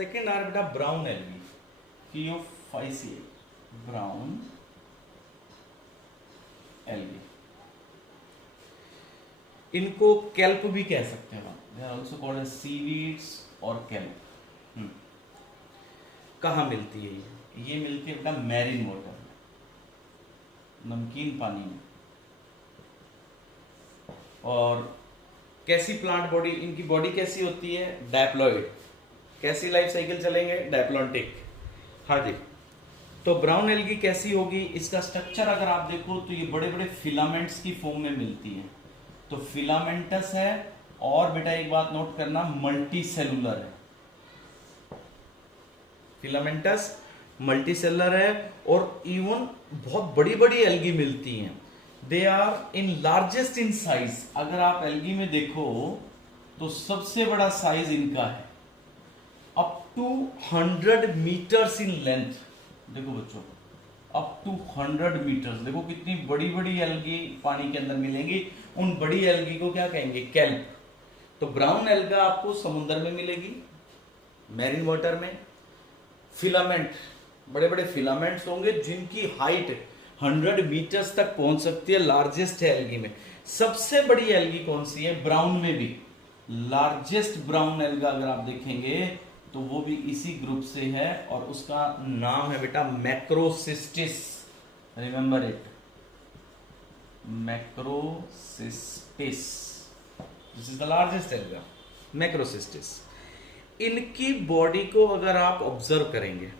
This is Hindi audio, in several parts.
सेकेंड आ रहा बेटा brown algae, Phaeophyceae, brown algae. इनको कैल्प भी कह सकते हैं, they are also called as seaweeds और कैल्प। कहाँ मिलती है ये मिलती है बेटा मैरीन वाटर में, नमकीन पानी में। और कैसी प्लांट बॉडी, इनकी बॉडी कैसी होती है, डायप्लॉइड। कैसी लाइफ साइकिल चलेंगे, डायप्लॉन्टिक। हाँ जी। तो ब्राउन एल्गी कैसी होगी, इसका स्ट्रक्चर अगर आप देखो तो ये बड़े बड़े फिलामेंट्स की फॉर्म में मिलती है। तो फिलामेंटस है, और बेटा एक बात नोट करना, मल्टी सेलुलर है। फिलामेंटस मल्टी सेलुलर है, और इवन बहुत बड़ी बड़ी एल्गी मिलती हैं। They are in largest in size. अगर आप एल्गी में देखो तो सबसे बड़ा साइज इनका है up to 100 metres in length. देखो बच्चों, अप टू 100 मीटर्स। देखो कितनी बड़ी बड़ी एल्गी पानी के अंदर मिलेंगी। उन बड़ी एल्गी को क्या कहेंगे, कैल्प। तो ब्राउन एल्गा आपको समुद्र में मिलेगी, मैरीन वाटर में। फिलामेंट, बड़े बड़े फिलामेंट्स होंगे जिनकी हाइट 100 मीटर्स तक पहुंच सकती है, लार्जेस्ट है एल्गी में। सबसे बड़ी एल्गी कौन सी है, ब्राउन में भी लार्जेस्ट ब्राउन एल्गा अगर आप देखेंगे तो वो भी इसी ग्रुप से है, और उसका नाम है बेटा Macrocystis. Remember it, Macrocystis. This is the largest alga, Macrocystis. इनकी बॉडी को अगर आप ऑब्जर्व करेंगे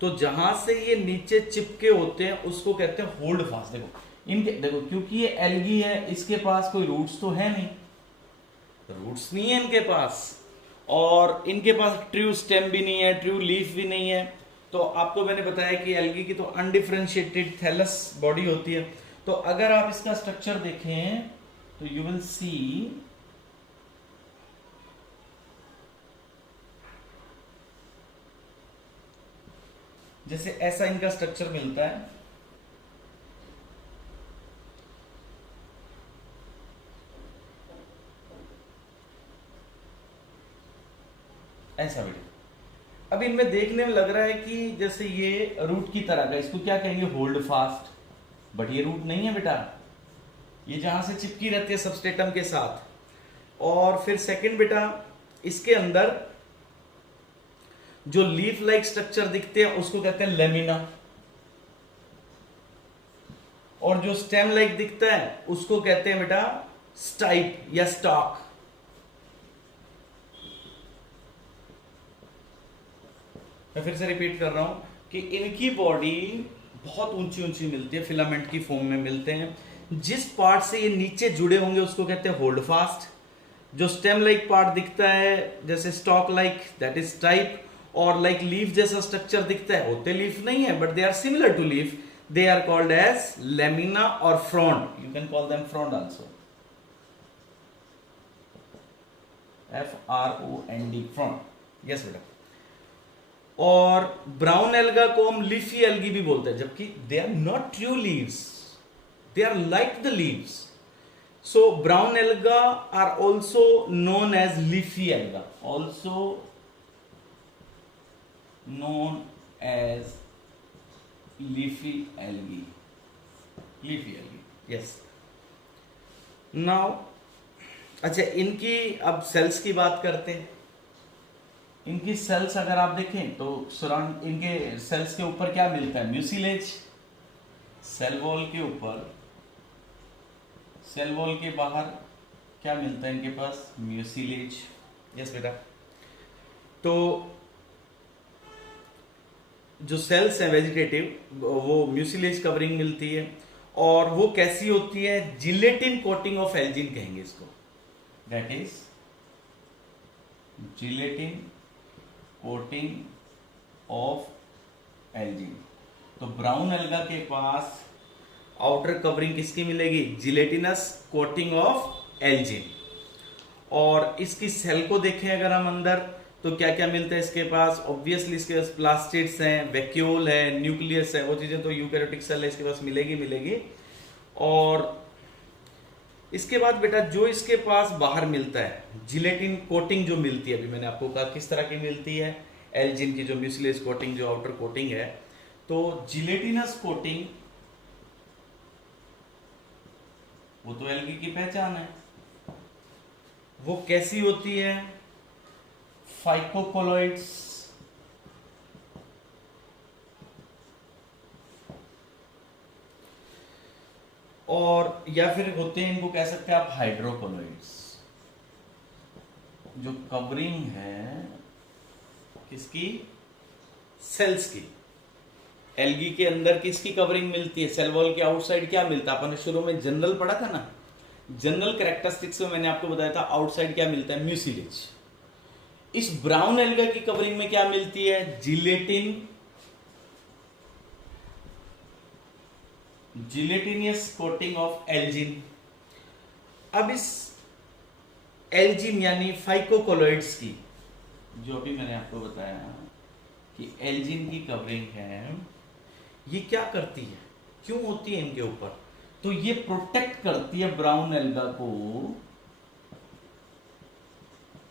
तो जहां से ये नीचे चिपके होते हैं उसको कहते हैं होल्ड फास्ट। देखो इनके, देखो क्योंकि ये एल्गी है, इसके पास कोई रूट्स तो है नहीं, रूट्स नहीं है इनके पास, और इनके पास ट्रू स्टेम भी नहीं है, ट्रू लीफ भी नहीं है। तो आपको मैंने बताया कि एल्गी की तो अनडिफरेंशिएटेड थैलस बॉडी होती है। तो अगर आप इसका स्ट्रक्चर देखें तो यू विल सी जैसे ऐसा इनका स्ट्रक्चर मिलता है। ऐसा बेटा, अब इनमें देखने में लग रहा है कि जैसे ये रूट की तरह का, इसको क्या कहेंगे, होल्ड फास्ट। बट ये रूट नहीं है बेटा, ये जहां से चिपकी रहती है सबस्ट्रेटम के साथ। और फिर सेकंड बेटा, इसके अंदर जो लीफ लाइक स्ट्रक्चर दिखते हैं उसको कहते हैं लेमिना, और जो स्टेम लाइक दिखता है उसको कहते हैं बेटा स्टाइप या स्टॉक। मैं फिर से रिपीट कर रहा हूं कि इनकी बॉडी बहुत ऊंची ऊंची मिलती है, फिलामेंट की फॉर्म में मिलते हैं। जिस पार्ट से ये नीचे जुड़े होंगे उसको कहते हैं होल्ड फास्ट। जो स्टेम लाइक पार्ट दिखता है जैसे stalk like, that is stipe. और लाइक लीफ जैसा स्ट्रक्चर दिखता है, होते लीफ नहीं है but they are similar to leaf, they are called as lamina और frond. You can call them frond also, FROND, frond. Yes बेटा। और ब्राउन एल्गा को हम लीफी एल्गी भी बोलते हैं, जबकि they are not true leaves, they are like the leaves. So brown alga are also known as leafy alga, also known as leafy algae, leafy algae, yes. now अच्छा, इनकी अब सेल्स की बात करते हैं। इनकी सेल्स अगर आप देखें तो सराउंड, इनके सेल्स के ऊपर क्या मिलता है, म्यूसिलेज। सेल वॉल के ऊपर, सेल वॉल के बाहर क्या मिलता है इनके पास, म्यूसिलेज। यस बेटा। तो जो सेल्स हैं वेजिटेटिव, वो म्यूसिलेज कवरिंग मिलती है, और वो कैसी होती है, जिलेटिन कोटिंग ऑफ एल्जिन कहेंगे इसको, that is gelatin coating of Elgin. तो ब्राउन एल्गा के पास आउटर कवरिंग किसकी मिलेगी, जिलेटिनस कोटिंग ऑफ एल्जिन। और इसकी सेल को देखें अगर हम अंदर तो क्या क्या मिलता है इसके पास, ऑब्वियसली इसके पास प्लास्टिड्स हैं, वैक्यूल है, न्यूक्लियस है, वो चीजें तो यूकैरियोटिक सेल है इसके पास मिलेगी। और इसके बाद बेटा जो इसके पास बाहर मिलता है जिलेटिन कोटिंग जो मिलती है, अभी मैंने आपको कहा किस तरह की मिलती है, एल्जिन की जो म्यूसिलेज कोटिंग जो आउटर कोटिंग है, तो जिलेटिनस कोटिंग वो तो एल्गी की पहचान है। वो कैसी होती है, फाइकोकोलॉइड्स और या फिर होते हैं, इनको कह सकते हैं आप हाइड्रोकोलॉइड्स। जो कवरिंग है किसकी, सेल्स की। एल्गी के अंदर किसकी कवरिंग मिलती है, सेल वॉल के आउटसाइड क्या मिलता है, अपन ने शुरू में जनरल पढ़ा था ना, जनरल कैरेक्टरिस्टिक्स में मैंने आपको बताया था आउटसाइड क्या मिलता है, म्यूसिलेज। इस ब्राउन एल्गा की कवरिंग में क्या मिलती है, gelatin, gelatinous coating of Elgin. अब इस एल्जिन यानी फाइकोकोलॉइड्स की, जो अभी मैंने आपको बताया कि एल्जिन की कवरिंग है, ये क्या करती है, क्यों होती है इनके ऊपर, तो ये प्रोटेक्ट करती है ब्राउन एल्गा को,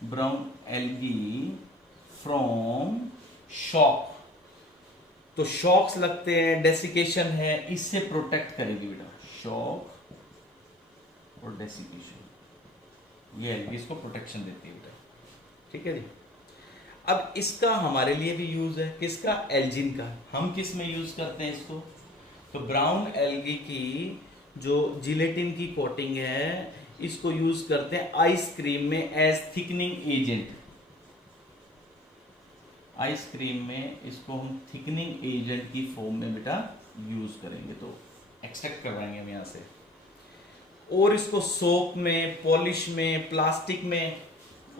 ब्राउन एल्गी फ्रॉम शॉक। तो शॉक्स लगते हैं, डेसिकेशन है, इससे प्रोटेक्ट करेगी बेटा, शॉक और डेसिकेशन, ये एल्गी इसको प्रोटेक्शन देती है बेटा, ठीक है जी। अब इसका हमारे लिए भी यूज है, किसका, एल्जिन का। हम किस में यूज करते हैं इसको, तो ब्राउन एल्गी की जो जिलेटिन की कोटिंग है, इसको यूज करते हैं आइसक्रीम में एज थिकनिंग एजेंट। आइसक्रीम में इसको हम थिकनिंग एजेंट की फॉर्म में बेटा यूज करेंगे, तो एक्सट्रैक्ट करवाएंगे हम यहां से। और इसको सोप में, पॉलिश में, प्लास्टिक में,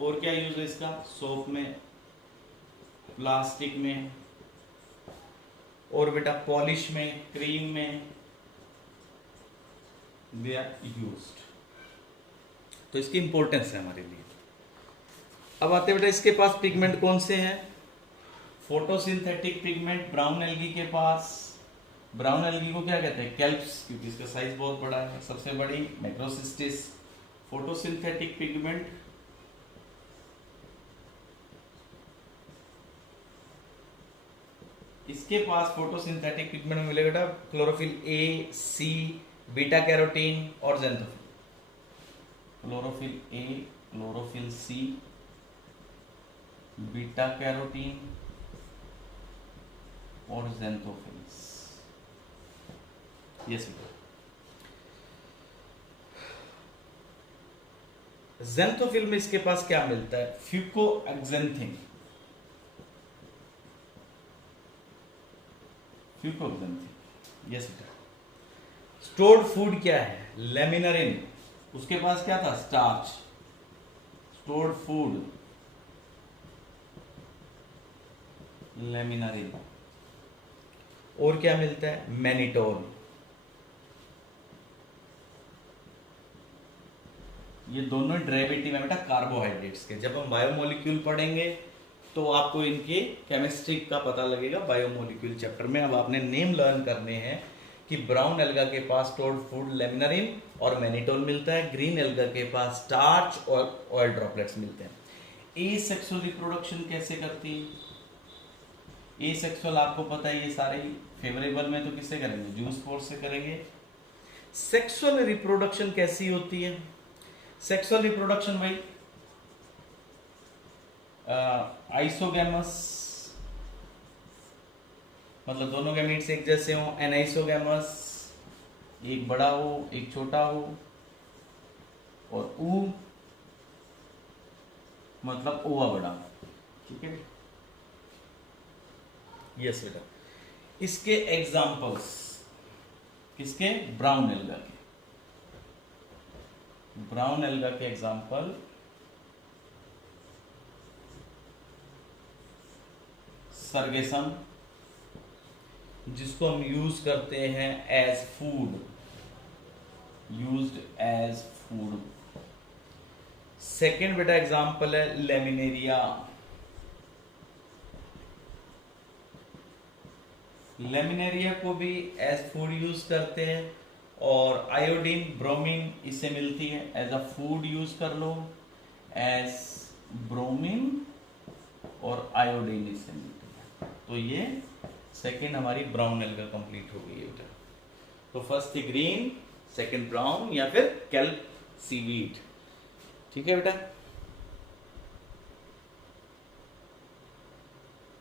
और क्या यूज है इसका, सोप में, प्लास्टिक में, और बेटा पॉलिश में, क्रीम में दे आर यूज्ड। तो इसकी इंपॉर्टेंस है हमारे लिए। अब आते बेटा इसके पास पिगमेंट कौन से हैं, फोटोसिंथेटिक पिगमेंट ब्राउन एल्गी के पास। ब्राउन एल्गी को क्या कहते हैं, कैल्प्स, क्योंकि इसका साइज बहुत बड़ा है, सबसे बड़ी मैक्रोसिस्टिस। फोटोसिंथेटिक पिगमेंट इसके पास फोटोसिंथेटिक पिगमेंट में मिलेगा बेटा chlorophyll A, C, beta carotene और xanthophyll. Chlorophyll A, chlorophyll C, beta carotene और ज़ैंथोफिल्स। यस बेटा, ज़ैंथोफिल में इसके पास क्या मिलता है, फ्यूकोएक्सेंथिन। फ्यूकोएक्सेंथिन, यस बेटा। स्टोर्ड फूड क्या है, लेमिनरिन। उसके पास क्या था, स्टार्च। Stored food लेमिनरिन। और क्या मिलता है, मैनिटोल। ये दोनों डेरिवेटिव है बेटा कार्बोहाइड्रेट्स के। जब हम बायोमोलिक्यूल पढ़ेंगे तो आपको इनके केमिस्ट्री का पता लगेगा बायोमोलिक्यूल चैप्टर में। अब आपने नेम लर्न करने हैं कि ब्राउन एल्गा के पास स्टोर्ड फूड लेमिनरिन और मैनिटोल मिलता है, ग्रीन एल्गा के पास स्टार्च और ऑयल ड्रॉपलेट्स मिलते हैं। एसेक्सुअल रिप्रोडक्शन कैसे करती है, एसेक्सुअल आपको पता है, ये सारे फेवरेबल में तो किससे करेंगे, जूस स्पोर्स से करेंगे। सेक्सुअल रिप्रोडक्शन कैसी होती है, सेक्सुअल रिप्रोडक्शन भाई आइसोगैमस, मतलब दोनों गैमीट्स एक जैसे हो। एनाइसोगैमस, एक बड़ा हो एक छोटा हो। और ऊ मतलब ओवा बड़ा, ठीक है। यस बेटा, इसके एग्जाम्पल्स किसके, ब्राउन एल्गा के। ब्राउन एल्गा के एग्जाम्पल सर्गेसम, जिसको हम यूज करते हैं as food, used as food. Second बेटा एग्जाम्पल है लेमिनेरिया। लेमिनेरिया को भी एज फूड यूज करते हैं। और आयोडीन ब्रोमीन इससे मिलती है, एज अ फूड यूज कर लो, एज ब्रोमीन और आयोडीन इससे मिलती है। तो ये सेकेंड हमारी ब्राउन एल्गा कंप्लीट हो गई है बेटा। तो फर्स्ट थी ग्रीन, सेकेंड ब्राउन या फिर केल्प सीवीड। ठीक है बेटा।